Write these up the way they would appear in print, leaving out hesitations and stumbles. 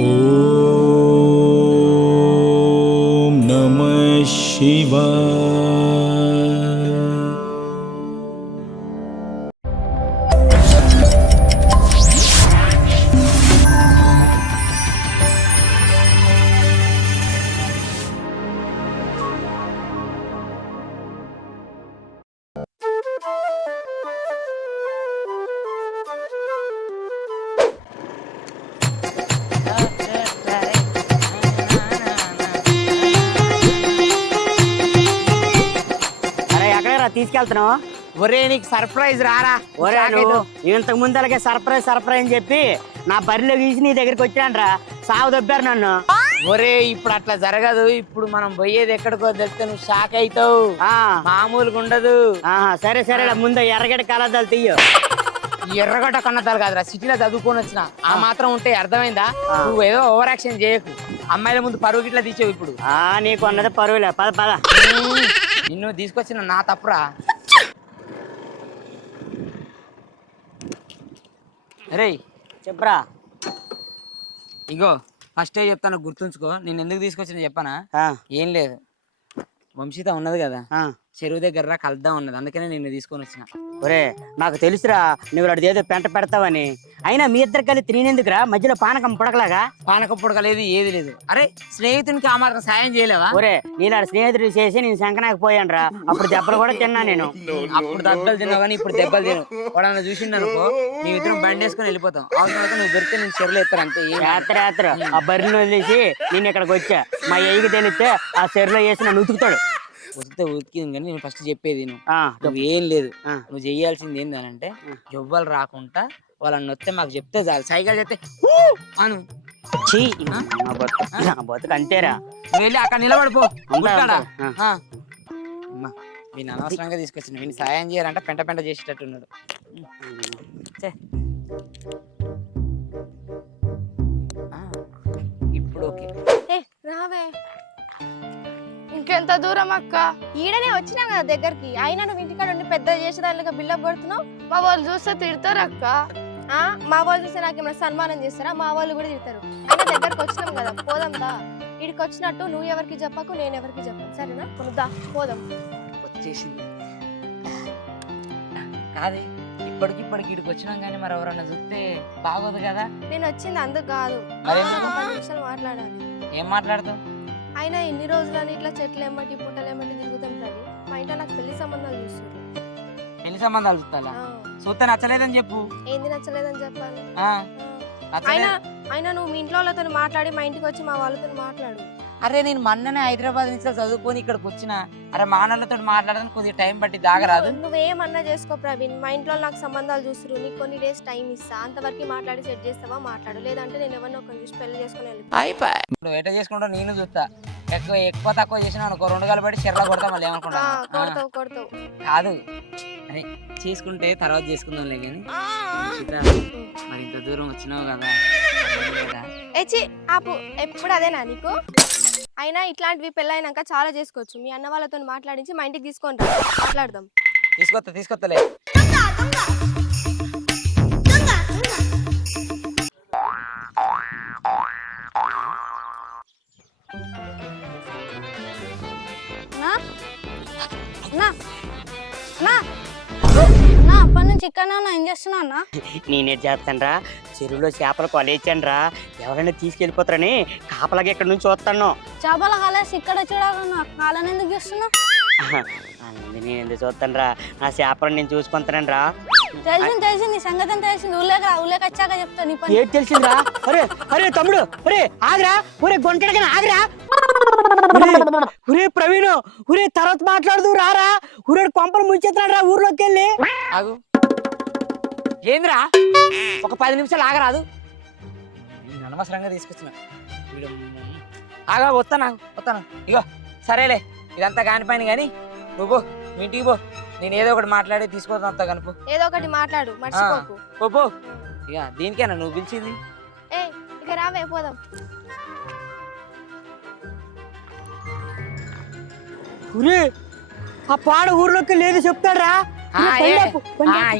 ఓం నమః శివాయ. తీసుకెళ్తున్నావు? ఒరే నీకు సర్ప్రైజ్ రారా. ఒరే నువ్వు ఇంతకు ముందు అలాగే సర్ప్రైజ్ అని చెప్పి నా బరిలో గీసి నీ దగ్గరికి వచ్చానరా, సాగు దొబ్బారు నన్ను. ఒరే ఇప్పుడు అట్లా జరగదు. ఇప్పుడు మనం పోయేది ఎక్కడికో తెలిస్తే నువ్వు షాక్ అవుతావు. మామూలుగా ఉండదు. సరే సరే ముందు ఎర్రగడ్డ కలద్దాలు తీయ. ఎర్రగడ్డ కన్నదాలు కాదురా, సిటీలో చదువుకొని వచ్చిన ఆ మాత్రం ఉంటే అర్థమైందా? నువ్వు ఏదో ఓవర్ యాక్షన్ చేయకు. అమ్మాయిల ముందు పరువు గిట్లా తీసేవు. ఇప్పుడు నీకు అన్నది పరువులే. పద పద. నిన్ను తీసుకొచ్చిన నా తప్పురా. అరే చెప్పరా. ఇగో ఫస్టే చెప్తాను, గుర్తుంచుకో. నేను ఎందుకు తీసుకొచ్చిన చెప్పనా? ఏం లేదు, వంశీత ఉన్నది కదా చెరువు దగ్గర కలుద్దాం ఉన్నది, అందుకనే నిన్ను తీసుకొని వచ్చిన. ఒరే నాకు తెలుసురా నువ్వు అడిగేదో పెంట పెడతావని. అయినా మీ ఇద్దరు కలిసి తినేందుకురా మధ్యలో పానకం పుడకలాగా? పానకం పుడకలేదు, ఏది లేదు. అరే స్నేహితునికి ఆ మాత్రం సాయం చేయలేవా? ఒరే నీలా స్నేహితుడు చేసి నేను శంకనాకి పోయాను రా, అప్పుడు దెబ్బలు కూడా తిన్నా నేను. అప్పుడు దెబ్బలు తిన్నావు కానీ ఇప్పుడు దెబ్బలు తిను. వాడన్నా చూసిండు అనుకో, మేమిద్దరం బండి వేసుకొని వెళ్ళిపోతాం. అవసరం అయితే నువ్వు దొరికితే నేను చెరువులు ఎత్తాను అంతే. రాత్రి ఆ బరిని వదిలేసి నేను ఇక్కడికి వచ్చా. మా ఎయ్యకి తెలిస్తే ఆ చెరువులో వేసి నన్ను ఉతుకుతాడు. ఉతికితే ఉతికింది కానీ నేను ఫస్ట్ చెప్పేది నువ్వు ఏం లేదు. నువ్వు చేయాల్సింది ఏంటంటే ఎవ్వరు రాకుండా వాళ్ళని నొత్తే మాకు చెప్తే చాలు. సైకిల్ చెప్తే అను. బతుకు అంతేరా. నువ్వు వెళ్ళి అక్కడ నిలబడిపో. వీని అనవసరంగా తీసుకొచ్చిన, వీని సాయం చేయాలంటే పెంట పెంట చేసేటట్టున్నాడు. ఇప్పుడు ఓకే. రావే. ఇంకెంత దూరం అక్క? ఈడనే వచ్చినా కదా దగ్గరికి. అయినా నువ్వు ఇంటికాడ ఉండి పెద్ద చేసేదానిగా బిల్డప్ కొడుతున్నావు. మా వాళ్ళు చూస్తే తిడతారు అక్క. మా వాళ్ళు చూస్తే నాకేమైనా సన్మానం చేస్తారా? మా వాళ్ళు కూడా తిడతారు. అయినా దగ్గరకు వచ్చినాం కదా, పోదాం దా. ఇడికి వచ్చినట్టు నువ్వు ఎవరికి చెప్పకు, నేను ఎవరికి చెప్పను, సరేనా? దా పోదాం. వచ్చేసింది కాదే, ఇప్పటికిప్పటికి ఇడికి వచ్చినాం కానీ మరి ఎవరన్నా చూస్తే బాగోదు కదా. నేను వచ్చింది అందుకు కాదు, 10 నిమిషాలు మాట్లాడాలి. ఏం మాట్లాడతావు? అయినా ఎన్ని రోజులని ఇట్లా చెట్లు ఏమంటి పుట్టలు ఏమంటి తిరుగుతాం ప్రవీణ్. మా ఇంట్లో నాకు పెళ్లి సంబంధాలు చూస్తారు. పెళ్లి సంబంధాలు చూస్తారా? చూస్తే నచ్చలేదని చెప్పు. ఏంది నచ్చలేదని చెప్పాలి? అయినా నువ్వు మీ ఇంట్లో వాళ్ళతో మాట్లాడి మా ఇంటికి వచ్చి మా వాళ్ళతో మాట్లాడు. అరే నేను మొన్ననే హైదరాబాద్ నుంచి చదువుకొని ఇక్కడికి వచ్చిన. అరే మా నాన్నలతో మాట్లాడడానికి కొద్దిగా టైం పట్టి దాగరాదు. నువ్వేమన్నా చేసుకో ప్రవీణ్, మా ఇంట్లో నాకు సంబంధాలు చూస్తారు. నీకు కొన్ని డేస్ టైం ఇస్తా, అంతవరకు మాట్లాడి సెట్ చేస్తావా మాట్లాడు. లేదంటే నేను ఎవరినో ఒక చూసి పెళ్లి చేసుకుని అయిపోయి. ఇప్పుడు ఎట చేసుకుంటా నేను చూస్తా. ఎక్కువ తక్కువ చేసిన అనుకో 2 గంటలు పడి చెర్ల కొడతా. మళ్ళీ ఏమనుకుంటా కొడతావు కాదు అని చేసుకుంటే తర్వాత చేసుకుందాంలే కానీ. మరి ఇంత దూరం వచ్చినావు కదా. ఆపు, ఎప్పుడు అదేనా నీకు? అయినా ఇట్లాంటివి పెళ్ళైనాక చాలా చేసుకోవచ్చు. మీ అన్న వాళ్ళతో మాట్లాడించి మా ఇంటికి తీసుకొని రా, మాట్లాడదాం. తీసుకొస్తలే. అప్పటి నుంచి ఇక్కడ ఏం చేస్తున్నా అన్న? నేనే చేస్తాను రా, చెరువులో చేపలు కొలేచాను రా. ఎవరైనా తీసుకెళ్ళిపోతారని కాపలాగా ఇక్కడ నుంచి చూస్తాను. చేపల కాలేసి ఇక్కడ చూడాలన్నా, కాలని ఎందుకు చేస్తున్నా? నేను ఎందుకు చూస్తాను రా, నా చేపలను నేను చూసుకుంటాను రా. తెలిసింది నీ సంగతి అంతా తెలిసింది. ఊళ్ళోకి వచ్చాక చెప్తా నీ పని. ఏం తెలిసిందిరా? అరే తమ్ముడు, ఆగరా. గొంటగా ఆగరా. ప్రవీణ్, తర్వాత మాట్లాడుతూ రారా. కొంపలు ముంచెత్తాడు రా ఊర్లోకి వెళ్ళి. ఆగు. ఏంద్రా ఒక 10 నిమిషాలు ఆగరాదు? నేను అనవసరంగా తీసుకొచ్చిన. ఆగా వస్తాను. ఇగో సరేలే, ఇదంతా కానిపోయింది కానీ నువ్వు మీ ఇంటికి పో. నేను ఏదో ఒకటి మాట్లాడి తీసుకోవద్దాం. అంతా కనుపు ఏదో ఒకటి మాట్లాడు, మర్చిపోకు. పో. ఇక దీనికేనా నువ్వు పిలిచింది? ఇక రావే పోదాం. ఆ పాడ ఊర్లోకి లేదు చెప్తాడ్రా.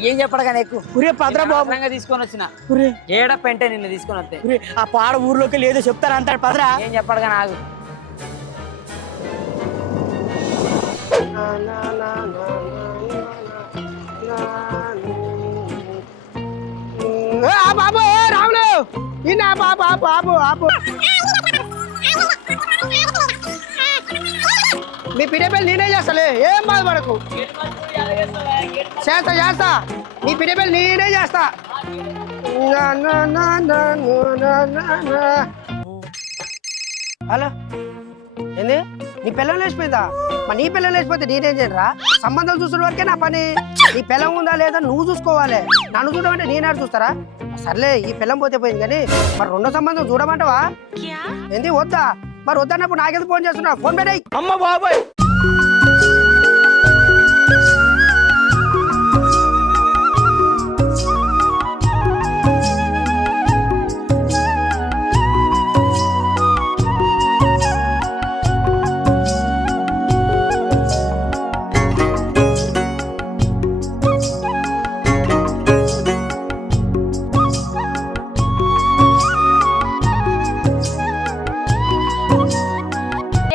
ఏం చెప్పడు కానీ ఎక్కువ ఒరే పదరా బాబు అనవసరంగా తీసుకొని వచ్చిన ఒరే ఏడ పెంటే నిన్ను తీసుకొని వస్తే ఒరే ఆ పాడ ఊర్లోకి లేదో చెప్తారా అంటాడు పదరా ఏం చెప్పడు కానీ ఆగు బాబు రాములు ఇన్న బాబు ఆపు ఆపు ఆపు మీ పిడపల్లి నేనే చేస్తాలే ఏం బాధపడకు చేస్తా చేస్తా నీ పిడపల్లి నేనే చేస్తా హలో ఏంది నీ పిల్లలు లేచిపోయిందా మరి నీ పిల్లలు లేచిపోతే నేనేం చేయరా సంబంధాలు చూసిన వరకే నా పని నీ పిల్లం ఉందా లేదా నువ్వు చూసుకోవాలి నన్ను చూడమంటే నేనాడు చూస్తారా సర్లే ఈ పిల్లం పోతే పోయింది కానీ మరి రెండో సంబంధం చూడమంటావా ఏంది వద్దా మరి వద్దన్నప్పుడు నాకెందుకు ఫోన్ చేస్తున్నా ఫోన్ పెట్టాయి అమ్మ బాబాయ్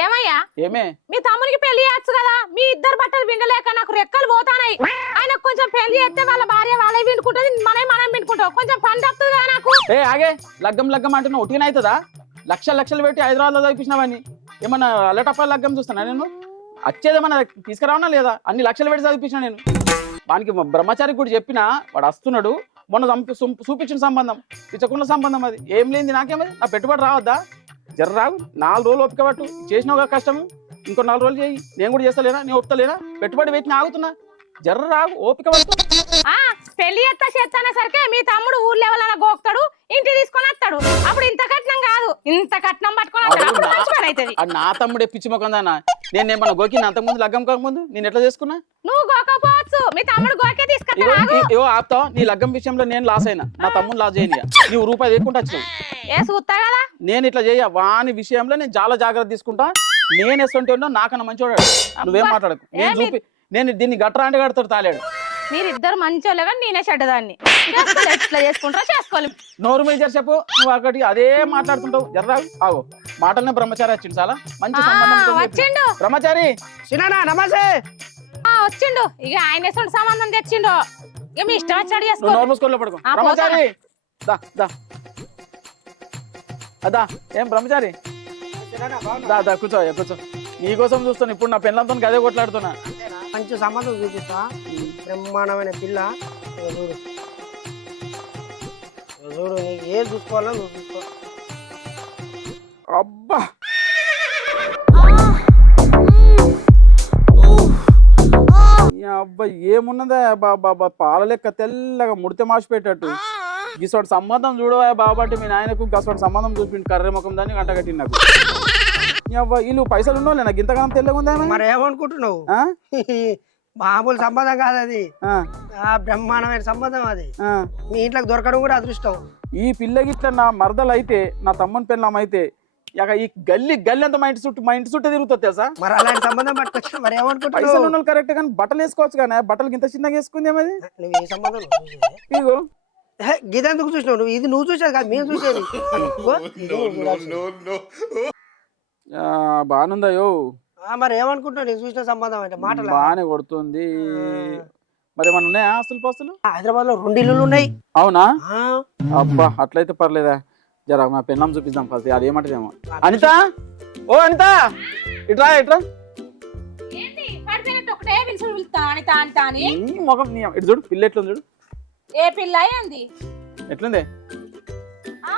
ఏమయ్యా ఏమే మీ తమ్మునికి పెళ్లి చేయొచ్చు కదా మీ ఇద్దరు బట్టలు విండలేక నాకు రెక్కలు పోతానాయి ఆయనకు కొంచెం పెళ్లి చేస్తే వాళ్ళ భార్య వాళ్ళే విండుకుంటది మనం విండుకుంటాం కొంచెం పని తప్పుతుంది కదా నాకు ఏ ఆగే లగ్గం లగ్గం అంటున్నావు ఉట్టిన అవుతుందా లక్షలు పెట్టి హైదరాబాద్లో చదివించినావని ఏమన్నా అల్లటప్ప లగ్గం చూస్తున్నా నేను వచ్చేదేమన్నా తీసుకురావనా లేదా అన్ని లక్షలు పెట్టి చదివించిన నేను వానికి బ్రహ్మచారి కూడా చెప్పినా వాడు వస్తున్నాడు మొన్న చూపించిన సంబంధం పిచ్చకుండా సంబంధం అది ఏం లేనిది నాకేమది నా పెట్టుబడి రావద్దా జర్ర రావు 4 రోజులు ఓపిక పట్టు చేసినావుగా కష్టము ఇంకో 4 రోజులు చేయి నేను కూడా చేస్తలేనా నేను ఒప్పుతలేనా పెట్టుబడి పెట్టి ఆగుతున్నా జర్ర రావు ఓపిక పట్టు పెళ్లి చేస్తానే సరికి మీ తమ్ముడు ఊర్లో ఎవరైనా గోక్తాడు ఇంటికి తీసుకొని వస్తాడు అప్పుడు ఇంత కట్నం కాదు ఇంత కట్నం పట్టుకొని వస్తాడు అప్పుడు మంచి పని అవుతుంది అది నా తమ్ముడే పిచ్చి మొక్కందానా నేను ఏమన్నా గోకి అంతకుముందు లగ్గం కాకముందు నేను ఎట్లా చేసుకున్నా నువ్వు గోకపోవచ్చు మీ తమ్ముడు గోకే తీసుకొస్తాడు ఏవో ఆపుతావు నీ లగ్గం విషయంలో నేను లాస్ అయినా నా తమ్ముడు లాస్ చేయని నువ్వు రూపాయి తీసుకుంటా వచ్చినావు ఏ చూస్తా కదా నేను ఇట్లా చేయ వాని విషయంలో నేను చాలా జాగ్రత్త తీసుకుంటా నేను ఎస్తుంటే నాకన్నా మంచివాడు నువ్వేం మాట్లాడకు నేను దీన్ని గట్రా అంటే కడతాడు తాలేడు మీరిద్దరు మంచోళ్ళే కానీ నేనే చెడ్డదాన్ని ఎట్లా చేసుకుంటారో చేసుకోవాలి నోరు మీద చెప్పు నువ్వు అక్కడికి అదే మాట్లాడుతుంటావు జర్రాగు ఆగు మాటలనే బ్రహ్మచారి వచ్చిండు చాలా మంచి సంబంధం వచ్చిండు బ్రహ్మచారి సినా నమస్తే వచ్చిండు ఇక ఆయన సంబంధం తెచ్చిండు ఇక మీ ఇష్టం వచ్చాడు నువ్వు చేసుకో నోరు మూసుకోలో పడుకో బ్రహ్మచారి దా దా అదా ఏం బ్రహ్మచారి దా దా కూర్చో కూర్చో నీకోసం చూస్తాను ఇప్పుడు నా పిల్లలతో గదే కొట్లాడుతున్నా మంచి సంబంధం చూపిస్తా బ్రహ్మాండమైన పిల్ల చూడు చూడు నీకు ఏది చూసుకోవాలో నువ్వు చూసుకో అబ్బా అబ్బా ఏమున్నదా బాబా పాల లెక్క తెల్లగా ముడితే మాసి పెట్టట్టు గీసోటి సంబంధం చూడవా బాబాటి మీ నాయనకు గసోటి సంబంధం చూపిండు కర్రె ముఖం దాన్ని గంట కట్టింది నాకు అవ్వ వీళ్ళు పైసలు ఉన్నోళ్ళే నాకు ఇంతకాలం తెల్లగా ఉందా మరి ఏమనుకుంటున్నావు మామూలు సంబంధం కాదు అది బ్రహ్మాండమైన సంబంధం అది మీ ఇంట్లోకి దొరకడం కూడా అదృష్టం ఈ పిల్లకి ఇట్లా నా మరదలు అయితే నా తమ్ముని పెళ్ళం అయితే ఇక ఈ గల్లి అంతా మా ఇంటి చుట్టూ తిరుగుతుంది తెలుసా మరి అలాంటి సంబంధం పట్టుకొచ్చి మరి పైసలు ఏమనుకుంటున్నావు ఉన్న కరెక్ట్ కానీ బట్టలు వేసుకోవచ్చు కానీ బట్టలకి ఇంత చిన్నగా వేసుకుంది ఏమది నువ్వు ఏ సంబంధం ఇగో గిదెందుకు చూసినావు నువ్వు ఇది నువ్వు చూసేది కాదు మేము చూసేది ఇదిగో, ఇది నువ్వు చూడాల్సింది. బానుందయ్యో మరి ఏమనుకుంటున్నావు నేను చూసిన సంబంధం అంటే మాటలు బాగానే కొడుతుంది మరి ఏమన్నా ఉన్నాయా ఆస్తులు పాస్తులు హైదరాబాద్ లో 2 ఇల్లులు ఉన్నాయి అవునా ఆ, అబ్బా అట్లయితే పర్లేదా జర మా పెన్నం చూపిద్దాం ఫస్ట్ అది ఏమంటదేమో అనిత ఓ అనిత ఇట్రా ఇట్రా ఏంటి పడిపోయినట్టు ఒకటే పిలుస్తా అని నీ ముఖం నీ ఇటు చూడు పిల్ల ఎట్లుంది చూడు ఏ పిల్ల అయ్యింది ఎట్లుంది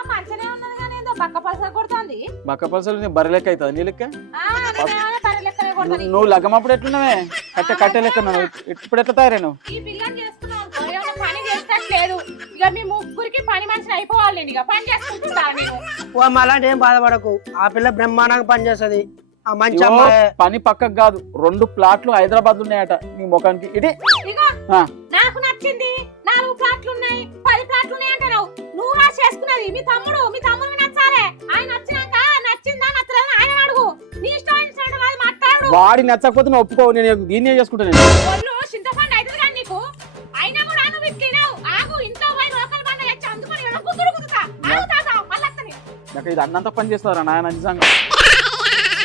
మంచిగానే ఉన్నది కానీ ఏదో బక్క పలస కొడుతుంది బక్క పలసలు నీ బర్రె లెక్క అవుతుంది నీ లెక్క బర్రె లెక్కనే కొడుతుంది నువ్వు లగ్గమప్పుడు ఎట్లున్నావే కట్టె లెక్క ఉన్నావు ఇప్పుడు ఎట్లా తయారే నువ్వు ఈ పిల్లని చేసుకున్నావు అనుకో, ఏమైనా పని చేస్తట్లేదు ఇక మీ ముగ్గురికి పని మనిషిని అయిపోవాలి నేను ఇక పని చేసుకుంటుంటా నేను ఓ మళ్ళీ ఏం బాధపడకు ఆ పిల్ల బ్రహ్మాండంగా పనిచేస్తుంది ఆ మంచి ఇగో, అమ్మాయి పని పక్కకు కాదు 2 ప్లాట్లు హైదరాబాద్ ఉన్నాయట నీ ముఖానికి ఇది ఇగో ఆ. నాకు నచ్చింది 4 ప్లాట్లు ఉన్నాయి 10 ప్లాట్లు ఉన్నాయి అంటున్నావు నువ్వు నా చేసుకున్నది మీ తమ్ముడికి నచ్చాలే ఆయన వచ్చినాక నచ్చిందా నచ్చలేదా ఆయన అడుగు నీ ఇష్టం మాట్లాడు వాడి నచ్చకపోతే నువ్వు ఒప్పుకో నేను దీన్నే చేసుకుంటా నేను ఒళ్ళు చింతపండు అవుతుంది కానీ నీకు నాకు ఇది అన్నంత పని చేస్తారా నాయన నిజంగా.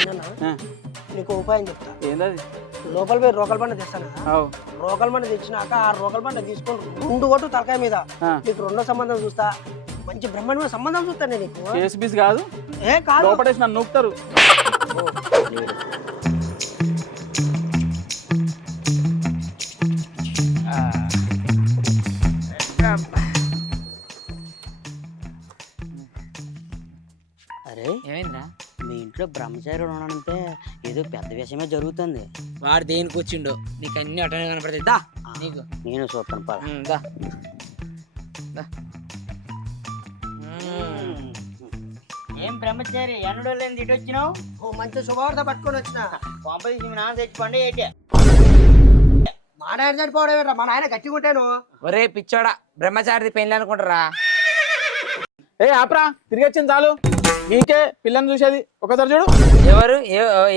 వినన్నా? నీకు ఉపాయం చెప్తా. ఏందది? లోపల పోయి రోకల్ బండ తెస్తాను కదా, అవు. రోకల్ బండ తెచ్చినాక ఆ రోకల్ బండ తీసుకొని గుండు కొట్టు తలకాయ మీద. ఆ. నీకు రెండో సంబంధం చూస్తా, మంచి బ్రహ్మాండమైన సంబంధం చూస్తాను నేను నీకు. కేసు బీస్ కాదు, ఏ కాదు, లోపడేసి నన్ను నూపుతారు. అరే ఏమైందిరా? మీ ఇంట్లో బ్రహ్మచారి ఉన్నాడంటే ఏదో పెద్ద విషయమే జరుగుతుంది. వాడు దేనికి వచ్చిండో నీకు అన్ని అటనే కనపడతాయి. దా నీకు నేను చూస్తాను పద. దా దా. ఏం బ్రహ్మచారి ఎన్నడో లేని ఇటు వచ్చినావు? ఓ మంచి శుభవార్త పట్టుకొని వచ్చిన. పంపదీసి మీ నాన్న తెచ్చుకోండి ఏంటి? మా నాయన చనిపోవడం ఏంట్రా, మా నాయన గట్టిగా ఉంటాను. ఒరే పిచ్చోడా, బ్రహ్మచారిది పెళ్ళి అనుకుంటారా? ఏ ఆపరా, తిరిగి వచ్చింది చాలు. నీకే పిల్లని చూసేది, ఒకసారి చూడు. ఎవరు?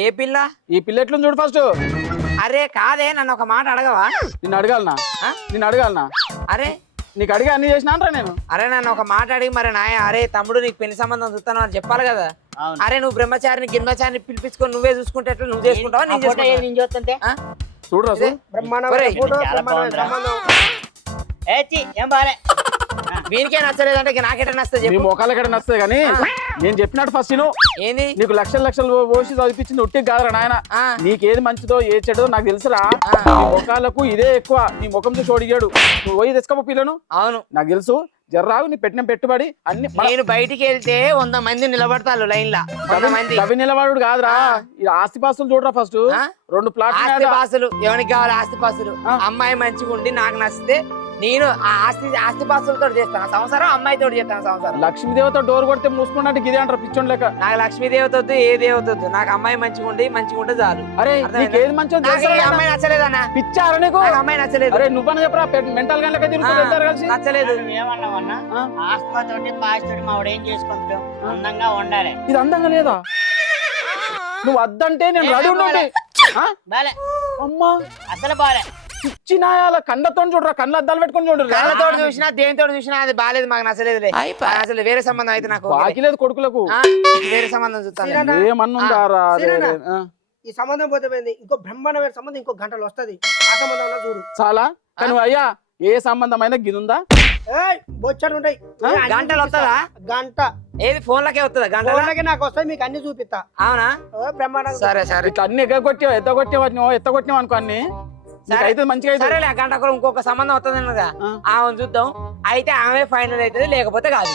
ఏ పిల్ల? ఈ పిల్ల ఎట్లుంది చూడు ఫస్ట్. అరే కాదే, నన్ను ఒక మాట అడగవా? నిన్ను అడగాలనా? ఆ? నిన్ను అడగాలనా? అరే నీకు అడిగి అన్ని చేసినానరా నేను. అరే నన్ను ఒక మాట అడిగి మరి నాయ, అరే తమ్ముడు నీకు పెళ్లి సంబంధం చూస్తాను అని చెప్పాలి కదా. అవును. అరే నువ్వు బ్రహ్మచారిని గిన్నెచారిని పిలిపించుకొని నువ్వే చూసుకుంటే ఎట్లా? నువ్వు చేసుకుంటావా నేను చేసుకుంటా? నేను చూస్తుంటే చూడు రసు. బ్రహ్మాండమైన ఒరేయ్, ఫోటో, చాలా బ్రహ్మాండమైన బాగుందిరా. సంబంధం. ఏం బాలే. వీనికే నచ్చలేదంటే ఇక నాకెట నచ్చదు నీ చెప్పు. మొక్కలు ఎక్కడ నచ్చదు కానీ నేను చెప్పినట్టు ఫస్ట్ నువ్వు ఏంది? నీకు లక్షలు లక్షలు పోసి చదివించింది ఉట్టికి కాదురా నాయన. ఆ, నీకేది మంచిదో ఏ చెడదో నాకు తెలుసురా. నీ ముఖాలకు ఇదే ఎక్కువ, నీ ముఖం చూసి ఓడిగాడు. నువ్వు పోయి తెచ్చుకోపో పిల్లను, అవును. నాకు తెలుసు. జర్రావు నీ పెట్టిన పెట్టుబడి అన్ని నేను బయటికి వెళ్తే 100 మంది నిలబడతారు లైన్ లా. 100 మంది కవి నిలబడు కాదురా. ఈ ఆస్తిపాస్తులు చూడరా ఫస్ట్. ఆ? 2 ప్లాట్లు ఆస్తి పాసులు ఎవరికి కావాలి? ఆస్తి పాసులు. ఆ. అమ్మాయి మంచిగా ఉండి నాకు నచ్చితే నేను ఆ ఆస్తి పాసులతో చేస్తాను సంసారం, అమ్మాయితో చేస్తాను సంసారం. లక్ష్మీదేవత డోర్ కొడితే మూసుకున్నట్టు ఇదే అంటారు పిచ్చోన్ లెక్క. నాకు లక్ష్మీ దేవత వద్దు, ఏ దేవత వద్దు, నాకు అమ్మాయి మంచిగా ఉంటే చాలు. అరే అర్థమైందా? నీకేది మంచిదో నాకు ఈ తెలుసా? అమ్మాయి నచ్చలేదన్నా, పిచ్చారా నీకు? నాకు అమ్మాయి నచ్చలేదు. అరే నువ్వన్నా చెప్పరా, మెంటల్ గా లెక్క తిరుగుతారు ఇద్దరు కలిసి. నచ్చలేదు. ఏమన్నావన్నా? ఆ? ఆస్మాతోటి పాస్తోటి మా వాడు ఏం చేసుకుంటాం? అందంగా ఉండాలి. ఇది అందంగా లేదా? నువ్వు వద్దంటే నేను రెడీ ఉండండి. బాలే, అమ్మా అసలు బాలే. పిచ్చినాయాల కండ్లతో చూడరా, కళ్ళ అద్దాలు పెట్టుకొని చూడరా. కళ్ళతో చూసినా దేనితో చూసినా అది బాలేదు, మాకు నచ్చలేదులే. అసలు వేరే సంబంధం అయితే నాకు బాకీ లేదు కొడుకులకు. ఆ, వేరే సంబంధం చూస్తాను. సీనన్నా, ఏమన్నుందారా? సీనన్నా, ఈ సంబంధం పోతే పోయింది. ఇంకో బ్రహ్మాండమైన సంబంధం ఇంకో గంటలో వస్తది. ఆ సంబంధం అన్నా చూడు. చాలా కానీ అయ్యా ఏ సంబంధమైన గిదుందా? ఏయ్, బొచ్చడు ఉంటాయి. అన్ని గంటలు చూపిస్తా. వస్తుందా? గంట ఏది ఫోన్లకే వస్తుందా? గంట ఫోన్లకి నాకు వస్తాయి, మీకు అన్ని చూపిస్తా. అవునా? ఓ, బ్రహ్మాండంగా సరే సరే ఇట్లా అన్ని ఎత్తగొట్టావు అనుకో అన్ని. అయితే మంచిగా అయితే సరేలే, ఆ గంట ఇంకొక సంబంధం వస్తుంది అన్నదా, ఆమెను చూద్దాం. అయితే ఆమె ఫైనల్ అవుతుంది, లేకపోతే కాదు.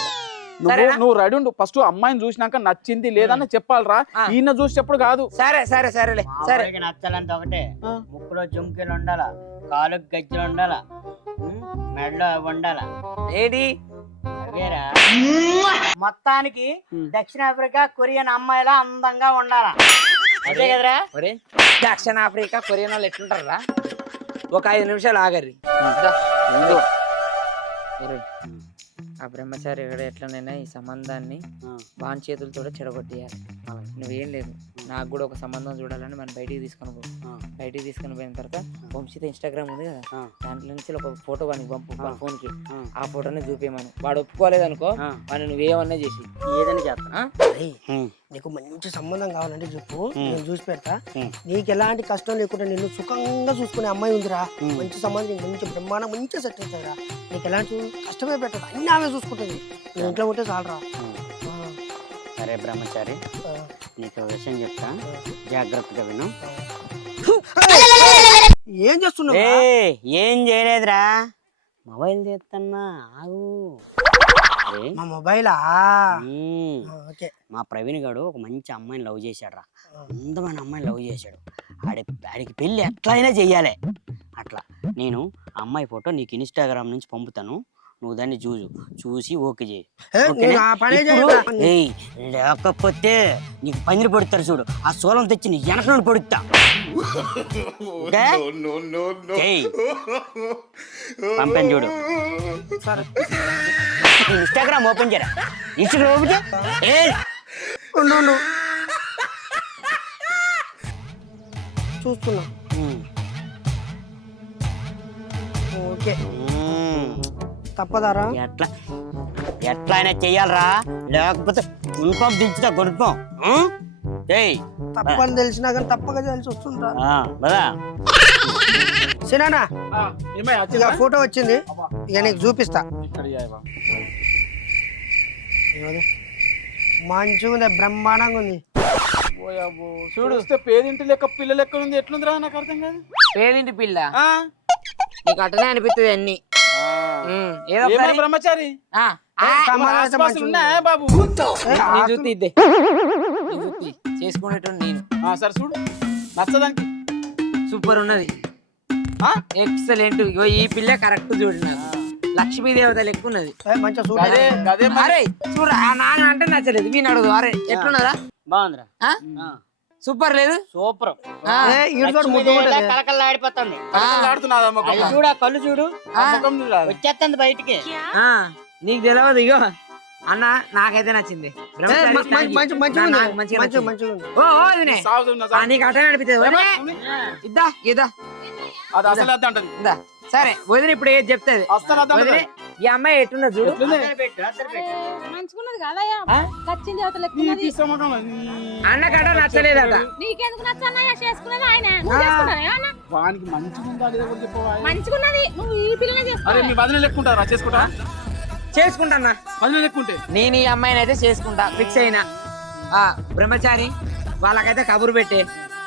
సరేనా? నువ్వు రెడీ ఉండు. ఫస్ట్ అమ్మాయిని చూసినాక నచ్చింది లేదని చెప్పాలరా. ఈయన చూసి చెప్పుడు కాదు. సరే సరే సరేలే సరే. సరే నచ్చాలంటే ఒకటే, ఆ. ముక్కులో జుంకీలు ఉండాల, కాలుకి గజ్జలు ఉండాల, మెడలో ఉండాల. ఏంటి? అవేరా మొత్తానికి దక్షిణాఫ్రికా కొరియన్ అమ్మాయిలా అందంగా ఉండాలా. అదే కదరా? ఒరే, దక్షిణాఫ్రికా కొరియన్ వాళ్ళు ఎట్లుంటారా? ఒక 5 నిమిషాలు ఆగర్రి. ఆ బ్రహ్మచారి ఇక్కడ ఎట్లనైనా ఈ సంబంధాన్ని వాని చేతులతో చెడగొట్టేయాలి. నువ్వేం లేదు, నాకు కూడా ఒక సంబంధం చూడాలని మనం బయటికి తీసుకొని బయటికి తీసుకొని పోయిన తర్వాత వంశీత ఇన్స్టాగ్రామ్ ఉంది కదా, దాంట్లో నుంచి ఒక ఫోటో వానికి పంపు వాళ్ళ ఫోన్ కి. ఆ ఫోటోని చూపించమను. వాడు ఒప్పుకోలేదు అనుకో, వాడిని నువ్వేమన్నా చేసి ఏదని చేస్తా. నీకు మంచి సంబంధం కావాలంటే చెప్పు, నేను చూసి పెడతా. నీకు ఎలాంటి కష్టం లేకుండా నిన్ను సుఖంగా చూసుకునే అమ్మాయి ఉందిరా. మంచి సంబంధం, మంచి బ్రహ్మాండం, మంచిగా సెట్ అవుతుందిరా. నీకు ఎలాంటి కష్టమే పెట్టదు, అన్ని ఆమె చూసుకుంటుంది. నీ ఇంట్లో ఉంటే చాలరా. సరే బ్రహ్మచారి, నీకు విషయం చెప్తా, జాగ్రత్తగా విను. ఏం చేస్తున్నావు? ఏం చేయలేదురా, మొబైల్ చేస్తున్నా, ఆగు. మా మొబైలా? ఓకే. మా ప్రవీణ్ గాడు ఒక మంచి అమ్మాయిని లవ్ చేశాడు రా, అందమైన అమ్మాయిని లవ్ చేశాడు. ఆడికి పెళ్ళి ఎట్లయినా చెయ్యాలి. అట్లా నేను ఆ అమ్మాయి ఫోటో నీకు ఇన్స్టాగ్రామ్ నుంచి పంపుతాను, నువ్వు దాన్ని చూసి ఓకే చేయి. లేకపోతే నీకు పందిరి పొడుతారు చూడు, ఆ సోలం తెచ్చి నీ వెనకలను పొడుతా. పంపాను చూడు. ఇన్స్టాగ్రామ్ ఓపెన్ చేయరా, ఇన్స్టాగ్రామ్ ఓపెన్ చేయ. చూస్తున్నా. ఓకే, తప్పదారా? ఎట్లా అయినా చెయ్యాలరా, లేకపోతే గుణపం దించుతా గుణపం ఏయ్ తప్పని తెలిసినా కానీ తప్పక తెలిసి వస్తుందా బదా సినానా ఆ, ఏమయ్య, ఇక వచ్చిందా? ఫోటో వచ్చింది ఇక నీకు చూపిస్తా ఇక్కడ ఇయ్యవా? మంచిగా ఉంది బ్రహ్మాండంగా ఉంది ఓయబ్బో, చూస్తే పేదింటి లెక్క పిల్ల లెక్క ఉంది. ఎట్లుందిరా నాకు అర్థం కాదు. పేదింటి పిల్ల ఆ, నీకు అట్టనే అనిపిస్తుంది అన్ని ఏదో ఏమై ఒకసారి- బ్రహ్మచారి ఆ, సమాధానం అయితే ఆస్పాసులు మంచిగా ఉంది. ఉన్నాయా బాబు? నీ జుత్తి ఇద్దే నీ జుత్తి చేసుకునేటోడు నేను ఆ, సరే చూడు నచ్చదానికి. సూపర్ ఉన్నది ఆ? ఎక్సలెంట్ ఇగో ఈ పిల్ల కరెక్ట్ చూడు నాకు లక్ష్మీదేవత లెక్క ఉన్నది మంచిగా గదే చూడాలి గదే మరి. అరే చూడు ఆ నాన్న అంటే నచ్చలేదు వీని అడుగు అరే ఎట్లున్నదా బాగుందిరా సూపర్ లేదు సూపర్ ఆ, ఈడుతోటి ముద్దు ఉంటుంది కలకల్లాడిపోతుంది కలకల్లాడుతున్నదా ముఖం? అది చూడు ఆ కళ్ళు చూడు ఆ ముఖం చూడాలి. వచ్చేస్తుంది బయటికి ఆ, నీకు తెలియదు ఇగో అన్న నాకైతే నచ్చింది బ్రహ్మచారి, thank you. మంచిగా నాకు మంచిగా మంచిగా నచ్చింది. మంచిగా ఉంది ఓ ఓ వదినే. సాగుతున్నా, ఆ, సాగు. నీకు అట్టనే అనిపిస్తుంది వదినే. ఇద్దా ఇద్దా అది అసలు అద్ద అంటది. ఇందా సరే వదిన ఇప్పుడు ఏది చెప్తాది అస్సలు అద్ద వదినే అంటది. ఈ అమ్మాయి ఎట్టున్నది చూడు ఎట్లుంది? మంచిగున్నది కదయ్యా ఆ? నచ్చింది అవతల నీ ఎక్కున్నది పిస్స ముఖం. అన్న కట్ట నచ్చలేదట నీకెందుకు నచ్చన్నయ్యా చేసుకున్నది ఆయన నువ్వు చేసుకున్నావా అన్న? వానికి మంచిగా ఉందా లేదా కూడా చెప్పవా? మంచిగున్నది నువ్వు ఈ పిల్లనే అరే చేసుకోవాలి మీ వదిన లెక్కుంటారా? చేసుకుంటా చేసుకుంటానా వదిన లెక్కుంటే నేను ఈ అమ్మాయిని అయితే చేసుకుంటా ఫిక్స్ అయినా ఆ బ్రహ్మచారి వాళ్ళకైతే కబురు పెట్టే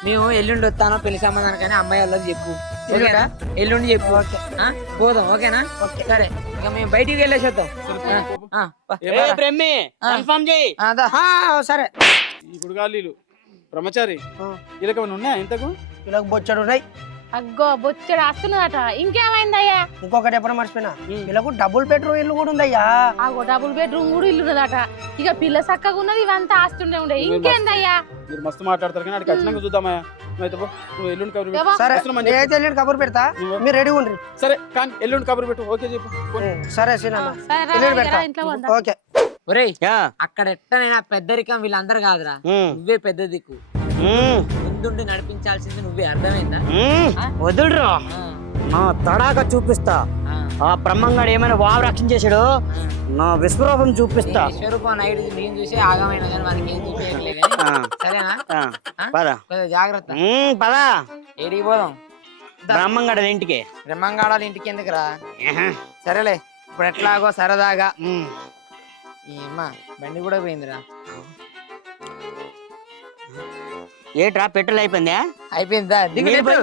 మేము ఎల్లుండి వస్తాను పెళ్లి సంబంధానికని అమ్మాయి వాళ్ళకి చెప్పు ఓకేనా ఎల్లుండి చెప్పు ఆ, పోదాం ఓకేనా సరే ఇక మేము బయటికి వెళ్ళేసి వద్దాం ఆ, పా. బ్రహ్మి కన్ఫర్మ్ చేయి ఆ, దా. సరే ఈ గుడిగాళ్ళు బ్రహ్మచారి ఆ. వీళ్ళకి ఏమైనా ఉన్నాయా ఇంతకు? ఇలా బొచ్చడు ఉన్నాయి అగ్గో బొచ్చడు వస్తున్నదట ఇంకేమైందయ్యా ఇంకొకటి ఎప్పుడు మర్చిపోయినా వీళ్ళకు డబుల్ బెడ్రూమ్ ఇల్లు కూడా ఉందయ్యా ఆగో డబుల్ బెడ్రూమ్ కూడా ఇల్లు ఉన్నదట ఇక పిల్ల చక్కగా ఉన్నది ఇవంతా ఆస్తుండే ఉండే ఇంకేందయ్యా మీరు మస్తు మాట్లాడతారు కానీ అక్కడికి వచ్చినాక చూద్దామా? నువ్వు పో, నువ్వు ఎల్లుండి కబురు పెట్టు. ఏవో. సరే వస్తున్నాం అని చెప్పు. నేనైతే వెళ్ళి కబురు పెడతా మీరు రెడీ ఉండ్రి సరే కానీ ఎల్లుండి కబురు పెట్టు. ఓకే చెప్పు. పో. సరే సినాన్న సరే రా, ఎల్లుండి రా, పెడతా ఇంట్లో వందా ఓకే ఒరేయ్ యా. అక్కడ ఎట్టనైనా పెద్దరికం వీళ్ళందరూ కాదురా ఉమ్, నువ్వే పెద్ద దిక్కు ఉమ్, ముందుండి నడిపించాల్సింది నువ్వే అర్థమైందా ఉమ్. వదులురా ఆ, నా తడాక చూపిస్తా ఆ, ఆ బ్రహ్మంగాడు ఏమైనా వావ్ రక్షణ చేశాడు నా విశ్వరూపం చూపిస్తా ఈ విశ్వరూపం నైట్ నేను చూసి ఆగమైన కానీ మనకి ఏం చూపించలే కానీ ఆ, సరేనా ఆ, ఆ? పద కొంచెం జాగ్రత్త పదా ఏడికి పోదాం బ్రహ్మంగాడు ఇంటికి బ్రహ్మంగాడాల ఇంటికి ఎందుకురా ఏహే. సరేలే ఇప్పుడు ఎట్లాగో సరదాగా ఉమ్. ఈ అమ్మ బండి కూడా పోయిందిరా ఏట్రా పెట్రోల్ అయిపోయిందా అయిపోయిందా దిగు మీరు నెట్టు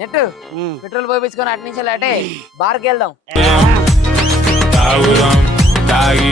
నెట్టు ఉమ్. పెట్రోల్ పోయించుకొని అటు నుంచి అటే బార్కి వెళ్దాం తాగుదాం తాగి